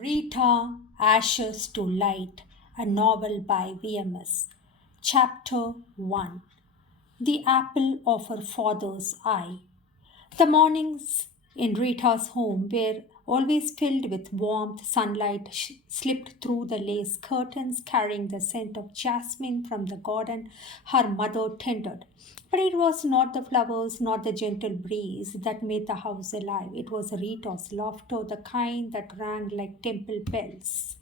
Rita, Ashes to Light, a novel by VMS. Chapter 1. The Apple of Her Father's Eye. The mornings in Rita's home were always filled with warmth. Sunlight slipped through the lace curtains, carrying the scent of jasmine from the garden her mother tended. But it was not the flowers, not the gentle breeze that made the house alive. It was Rita's laughter, the kind that rang like temple bells.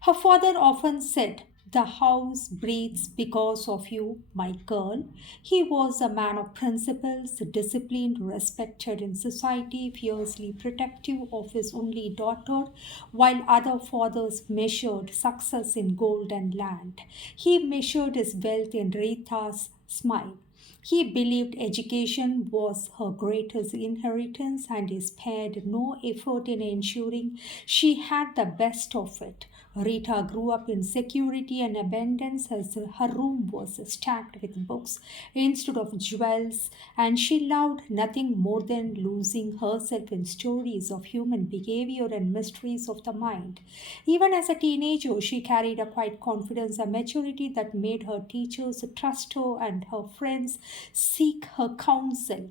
Her father often said, "The house breathes because of you, my girl." He was a man of principles, disciplined, respected in society, fiercely protective of his only daughter, while other fathers measured success in gold and land. He measured his wealth in Rita's smile. He believed education was her greatest inheritance and he spared no effort in ensuring she had the best of it. Rita grew up in security and abundance as her room was stacked with books instead of jewels, and she loved nothing more than losing herself in stories of human behavior and mysteries of the mind. Even as a teenager, she carried a quiet confidence, a maturity that made her teachers trust her and her friends seek her counsel.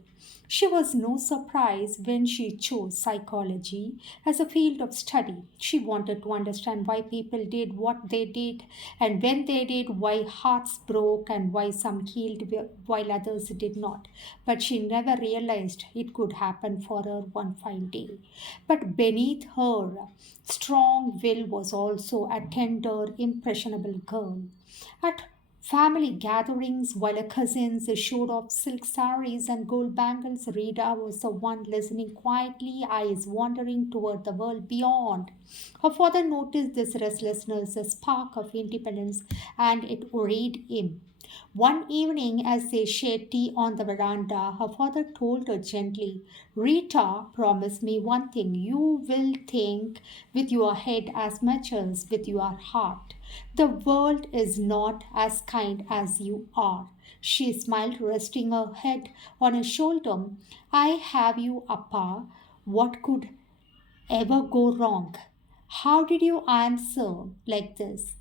She was no surprise when she chose psychology as a field of study. She wanted to understand why people did what they did, and when they did, why hearts broke, and why some healed while others did not. But she never realized it could happen for her one fine day. But beneath her strong will was also a tender, impressionable girl. At family gatherings, while her cousins showed off silk saris and gold bangles, Rita was the one listening quietly, eyes wandering toward the world beyond. Her father noticed this restlessness, a spark of independence, and it worried him. One evening, as they shared tea on the veranda, her father told her gently, "Rita, promise me one thing. You will think with your head as much as with your heart. The world is not as kind as you are." She smiled, resting her head on his shoulder. "I have you, Appa. What could ever go wrong?" "How did you answer like this?"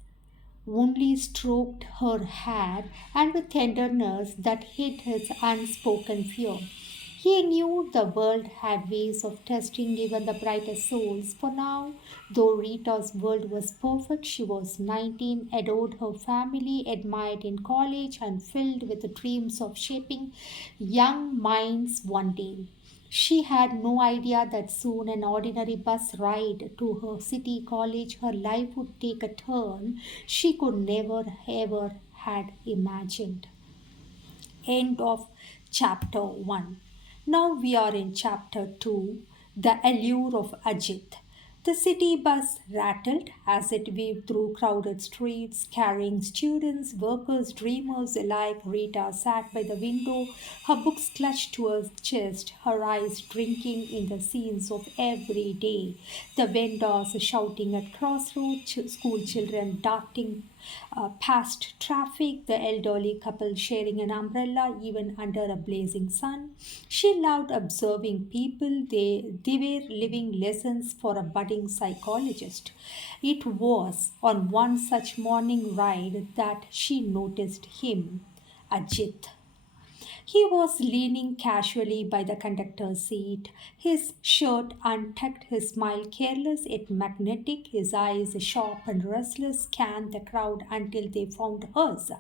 Only stroked her hair and with tenderness that hid his unspoken fear. He knew the world had ways of testing even the brightest souls. For now, though Rita's world was perfect, she was 19, adored her family, admired in college, and filled with the dreams of shaping young minds one day. She had no idea that soon an ordinary bus ride to her city college, her life would take a turn she could never ever had imagined. End of chapter 1. Now we are in chapter 2, The Allure of Ajit. The city bus rattled as it weaved through crowded streets, carrying students, workers, dreamers alike. Rita sat by the window, her books clutched to her chest, her eyes drinking in the scenes of every day. The vendors shouting at crossroads, school children darting past traffic, the elderly couple sharing an umbrella even under a blazing sun. She loved observing people. They were living lessons for a budding psychologist. It was on one such morning ride that she noticed him, Ajit. He was leaning casually by the conductor's seat, his shirt untucked, his smile careless yet magnetic, his eyes sharp and restless scanned the crowd until they found hers.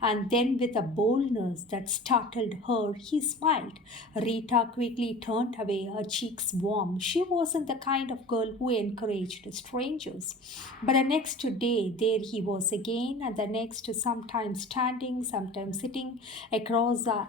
And then, with a boldness that startled her, he smiled. Rita quickly turned away, her cheeks warm. She wasn't the kind of girl who encouraged strangers. But the next day, there he was again, and the next, sometimes standing, sometimes sitting across the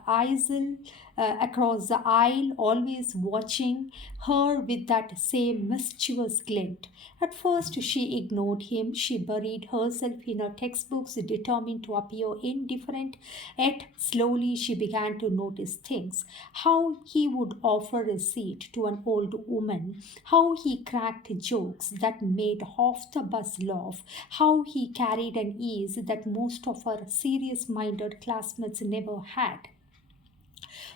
aisle, always watching her with that same mischievous glint. At first, she ignored him. She buried herself in her textbooks, determined to appear indifferent. Yet, slowly, she began to notice things. How he would offer a seat to an old woman, how he cracked jokes that made half the bus laugh, how he carried an ease that most of her serious minded classmates never had.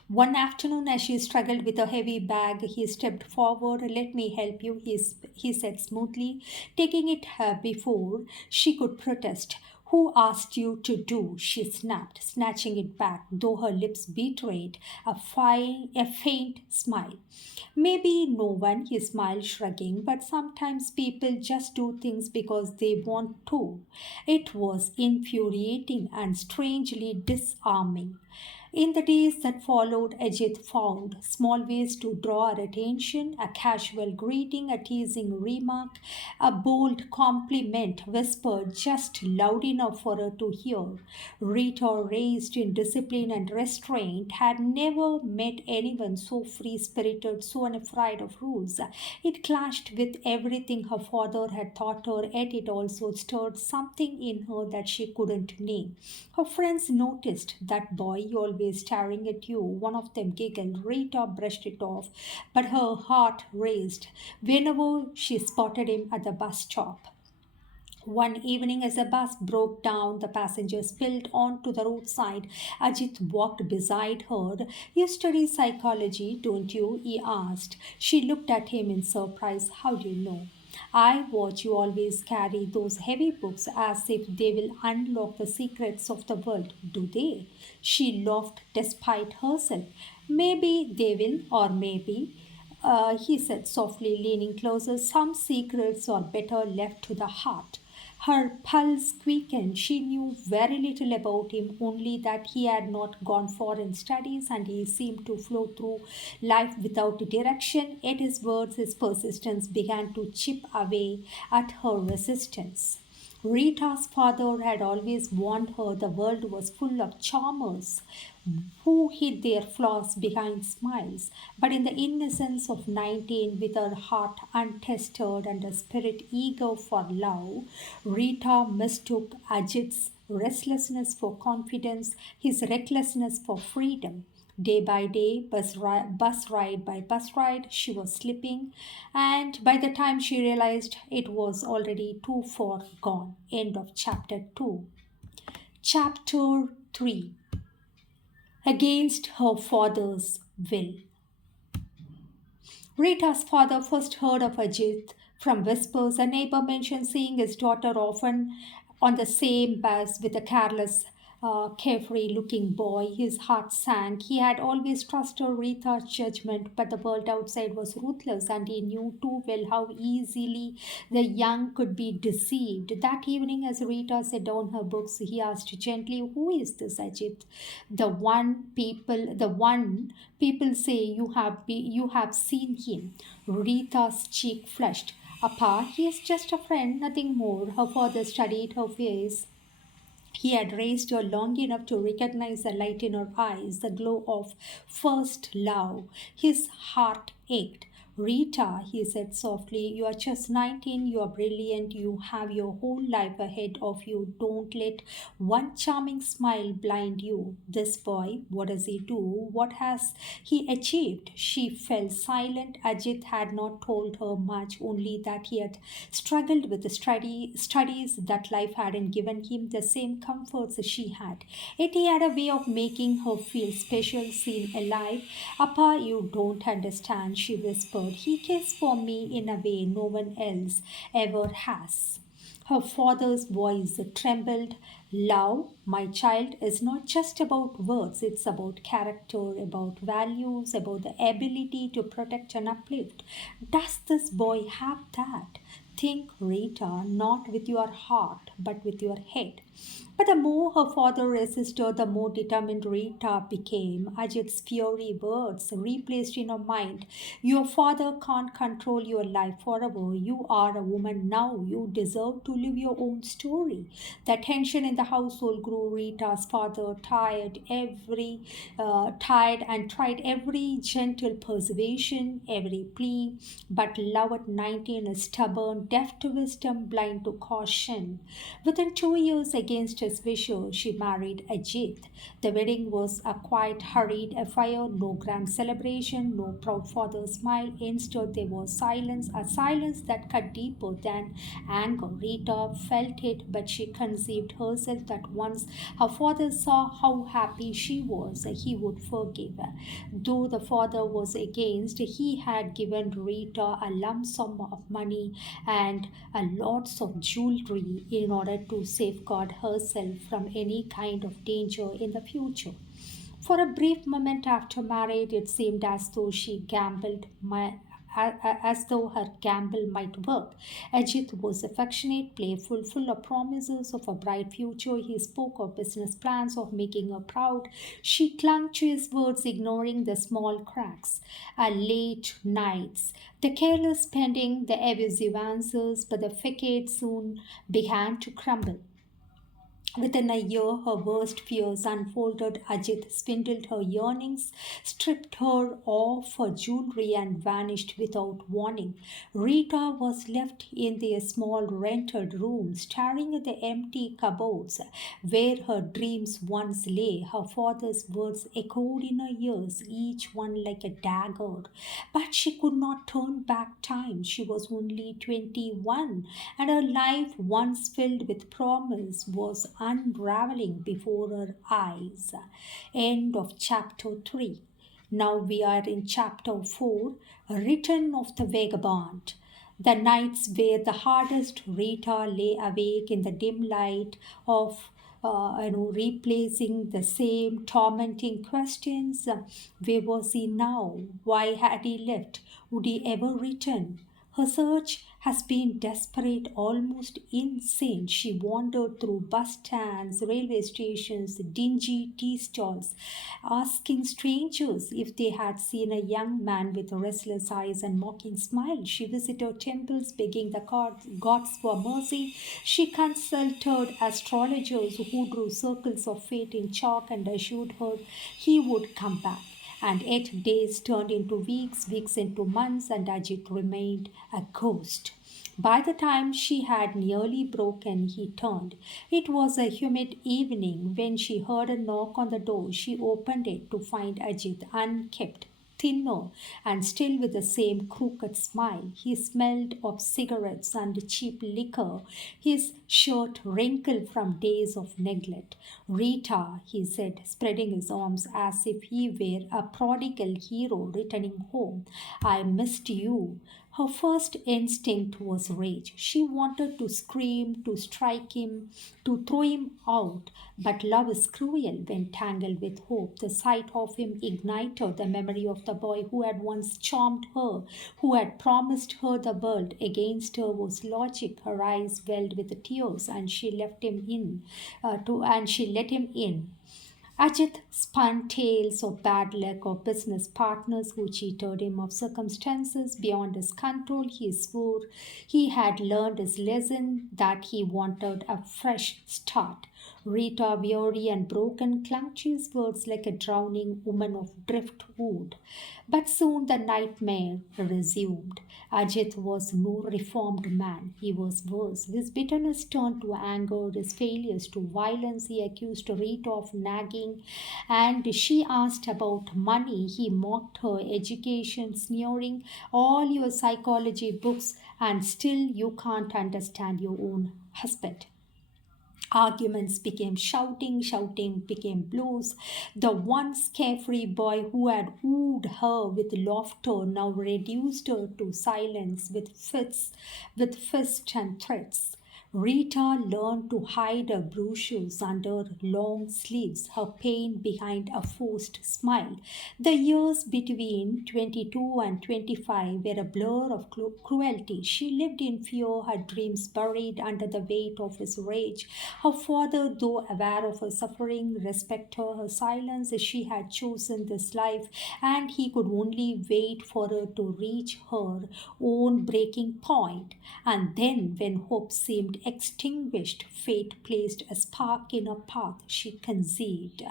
One afternoon, as she struggled with a heavy bag, he stepped forward. Let me help you, he said smoothly, taking it before she could protest. Who asked you to do? She snapped, snatching it back, though her lips betrayed a faint smile. Maybe no one, he smiled, shrugging, but sometimes people just do things because they want to. It was infuriating and strangely disarming. In the days that followed, Ajit found small ways to draw her attention: a casual greeting, a teasing remark, a bold compliment whispered just loud enough for her to hear. Rita, raised in discipline and restraint, had never met anyone so free spirited, so unafraid of rules. It clashed with everything her father had taught her, yet it also stirred something in her that she couldn't name. Her friends noticed. That boy always staring at you, one of them giggled. Rita brushed it off, but her heart raced whenever she spotted him at the bus stop. One evening, as the bus broke down, the passengers spilled onto the roadside. Ajit walked beside her. You study psychology, don't you? He asked. She looked at him in surprise. How do you know? I watch you always carry those heavy books as if they will unlock the secrets of the world, do they? She laughed despite herself. Maybe they will, or maybe. He said softly, leaning closer. Some secrets are better left to the heart. Her pulse quickened. She knew very little about him, only that he had not gone far in studies and he seemed to flow through life without direction. Yet his words, his persistence began to chip away at her resistance. Rita's father had always warned her the world was full of charmers who hid their flaws behind smiles. But in the innocence of 19, with her heart untested and a spirit eager for love, Rita mistook Ajit's restlessness for confidence, his recklessness for freedom. Day by day, bus ride by bus ride, she was slipping, and by the time she realized, it was already too far gone. End of chapter 2. Chapter 3. Against her father's will. Rita's father first heard of Ajit from whispers. A neighbor mentioned seeing his daughter often on the same bus with a careless, carefree looking boy. His heart sank. He had always trusted Rita's judgment, but the world outside was ruthless, and he knew too well how easily the young could be deceived. That evening, as Rita set down her books, he asked gently, who is this Ajit? The one people say you have seen him. Rita's cheek flushed. Appa, he is just a friend, nothing more. Her father studied her face. He had raised her long enough to recognize the light in her eyes, the glow of first love. His heart ached. Rita, he said softly, you are just 19, you are brilliant, you have your whole life ahead of you. Don't let one charming smile blind you. This boy, what does he do? What has he achieved? She fell silent. Ajit had not told her much, only that he had struggled with the studies, that life hadn't given him the same comforts she had. Yet he had a way of making her feel special, seen, alive. Appa, you don't understand, she whispered. He cares for me in a way no one else ever has. Her father's voice trembled. Love, my child, is not just about words, it's about character, about values, about the ability to protect and uplift. Does this boy have that? Think, Rita, not with your heart, but with your head. But the more her father resisted, the more determined Rita became. Ajit's fiery words replaced in her mind. Your father can't control your life forever. You are a woman now. You deserve to live your own story. The tension in the household grew. Rita's father tired and tried every gentle persuasion, every plea. But love at 19 is stubborn, deaf to wisdom, blind to caution. Within 2 years, against his wishes, she married Ajit. The wedding was a quiet, hurried affair, no grand celebration, no proud father smile. Instead, there was silence, a silence that cut deeper than anger. Rita felt it, but she conceived herself that once her father saw how happy she was, he would forgive her. Though the father was against, he had given Rita a lump sum of money and a lots of jewelry in order to safeguard herself from any kind of danger in the future. For a brief moment after marriage, it seemed as though she gambled as though her gamble might work. Ajit was affectionate, playful, full of promises of a bright future. He spoke of business plans, of making her proud. She clung to his words, ignoring the small cracks, late nights, the careless spending, the abusive answers, but the facade soon began to crumble. Within a year, her worst fears unfolded. Ajit swindled her yearnings, stripped her of her jewelry, and vanished without warning. Rita was left in their small rented room, staring at the empty cupboards where her dreams once lay. Her father's words echoed in her ears, each one like a dagger. But she could not turn back time. She was only 21, and her life, once filled with promise, was unraveling before her eyes. End of chapter 3. Now we are in chapter 4, Return of the Vagabond. The nights were the hardest. Rita lay awake in the dim light of replacing the same tormenting questions. Where was he now? Why had he left? Would he ever return? Her search has been desperate, almost insane. She wandered through bus stands, railway stations, dingy tea stalls, asking strangers if they had seen a young man with restless eyes and mocking smile. She visited temples, begging the gods for mercy. She consulted astrologers who drew circles of fate in chalk and assured her he would come back. And yet days turned into weeks, weeks into months, and Ajit remained a ghost. By the time she had nearly broken, he turned. It was a humid evening when she heard a knock on the door. She opened it to find Ajit unkempt, thinner, and still with the same crooked smile. He smelled of cigarettes and cheap liquor, his shirt wrinkled from days of neglect. Rita, he said, spreading his arms as if he were a prodigal hero returning home. I missed you. Her first instinct was rage. She wanted to scream, to strike him, to throw him out. But love is cruel when tangled with hope. The sight of him ignited the memory of the boy who had once charmed her, who had promised her the world. Against her was logic. Her eyes welled with tears, and she let him in. Ajit spun tales of bad luck, of business partners who cheated him, of circumstances beyond his control. He swore he had learned his lesson, that he wanted a fresh start. Rita, weary and broken, clung to his words like a drowning woman of driftwood. But soon the nightmare resumed. Ajit was no reformed man. He was worse. His bitterness turned to anger, his failures to violence. He accused Rita of nagging, and she asked about money. He mocked her education, sneering, all your psychology books, and still you can't understand your own husband. Arguments became shouting, shouting became blows. The once carefree boy who had wooed her with laughter now reduced her to silence with fists and threats. Rita learned to hide her bruises under long sleeves, her pain behind a forced smile. The years between 22 and 25 were a blur of cruelty. She lived in fear, her dreams buried under the weight of his rage. Her father, though aware of her suffering, respected her silence. She had chosen this life, and he could only wait for her to reach her own breaking point. And then, when hope seemed extinguished, fate placed a spark in a path she conceived.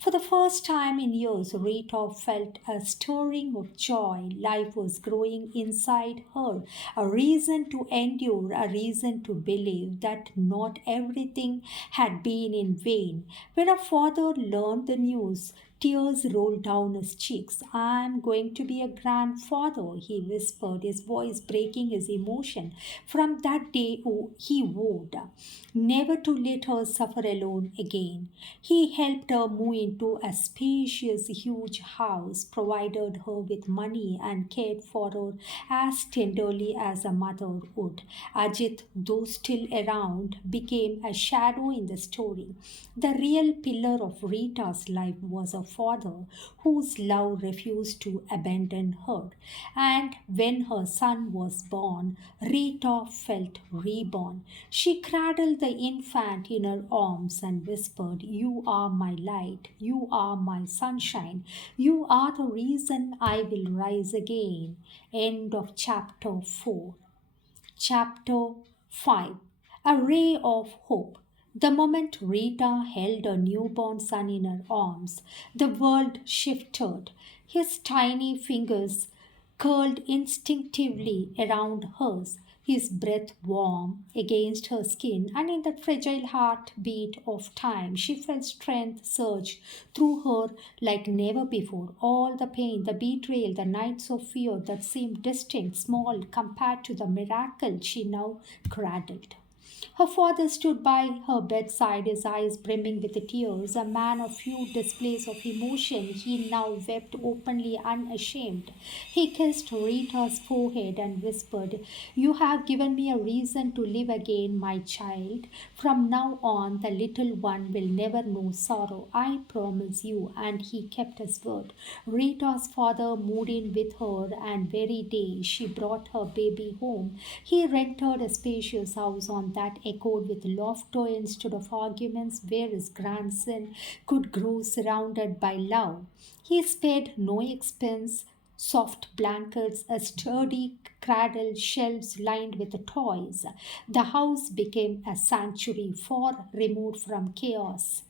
For the first time in years, Rita felt a stirring of joy. Life was growing inside her, a reason to endure, a reason to believe that not everything had been in vain. When her father learned the news, tears rolled down his cheeks. "I'm going to be a grandfather," he whispered, his voice breaking his emotion. From that day, he vowed never to let her suffer alone again. He helped her move into a spacious, huge house, provided her with money, and cared for her as tenderly as a mother would. Ajit, though still around, became a shadow in the story. The real pillar of Rita's life was a father whose love refused to abandon her. And when her son was born, Rita felt reborn. She cradled the infant in her arms and whispered, "You are my light, you are my sunshine, you are the reason I will rise again." End of chapter 4. Chapter 5. A Ray of Hope. The moment Rita held her newborn son in her arms, the world shifted. His tiny fingers curled instinctively around hers, his breath warm against her skin, and in the fragile heartbeat of time, she felt strength surge through her like never before. All the pain, the betrayal, the nights of fear that seemed distant, small compared to the miracle she now cradled. Her father stood by her bedside, his eyes brimming with tears, a man of few displays of emotion. He now wept openly, unashamed. He kissed Rita's forehead and whispered, "You have given me a reason to live again, my child. From now on, the little one will never know sorrow. I promise you." And he kept his word. Rita's father moved in with her, and very day she brought her baby home. He rented a spacious house on that echoed with laughter instead of arguments, where his grandson could grow surrounded by love. He spared no expense. Soft blankets, a sturdy cradle, shelves lined with toys. The house became a sanctuary far removed from chaos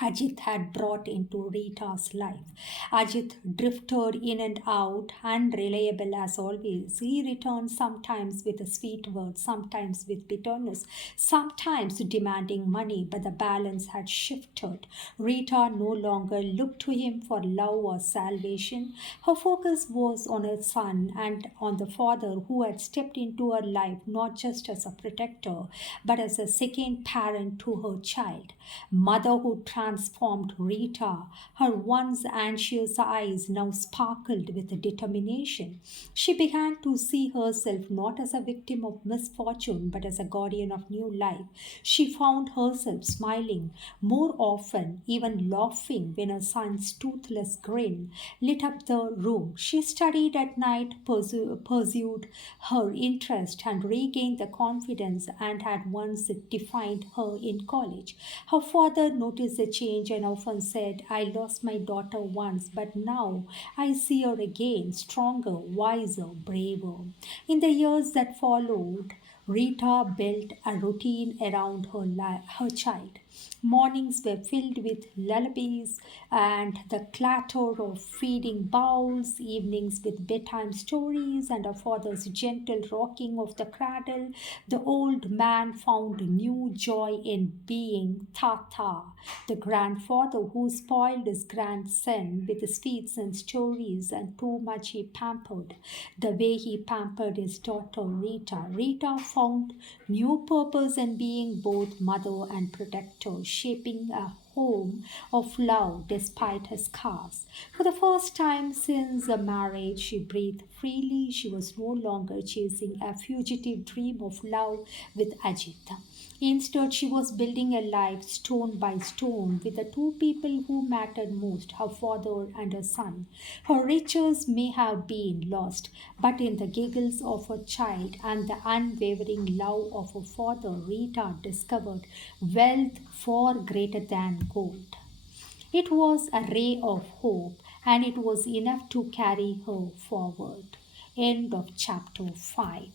Ajit had brought into Rita's life. Ajit drifted in and out, unreliable as always. He returned sometimes with a sweet word, sometimes with bitterness, sometimes demanding money, but the balance had shifted. Rita no longer looked to him for love or salvation. Her focus was on her son and on the father who had stepped into her life not just as a protector, but as a second parent to her child. Motherhood transformed Rita. Her once anxious eyes now sparkled with determination. She began to see herself not as a victim of misfortune but as a guardian of new life. She found herself smiling more often, even laughing when her son's toothless grin lit up the room. She studied at night, pursued her interest, and regained the confidence and had once defined her in college. Her father noticed the change and often said, "I lost my daughter once, but now I see her again, stronger, wiser, braver." In the years that followed, Rita built a routine around her child. Mornings were filled with lullabies and the clatter of feeding bowls, evenings with bedtime stories and her father's gentle rocking of the cradle. The old man found new joy in being Tata, the grandfather who spoiled his grandson with sweets and stories, and too much he pampered the way he pampered his daughter Rita. Rita found new purpose in being both mother and protector, shaping a home of love despite her scars. For the first time since the marriage, she breathed freely. She was no longer chasing a fugitive dream of love with Ajit. Instead, she was building a life stone by stone with the two people who mattered most, her father and her son. Her riches may have been lost, but in the giggles of her child and the unwavering love of her father, Rita discovered wealth far greater than gold. It was a ray of hope, and it was enough to carry her forward. End of chapter 5.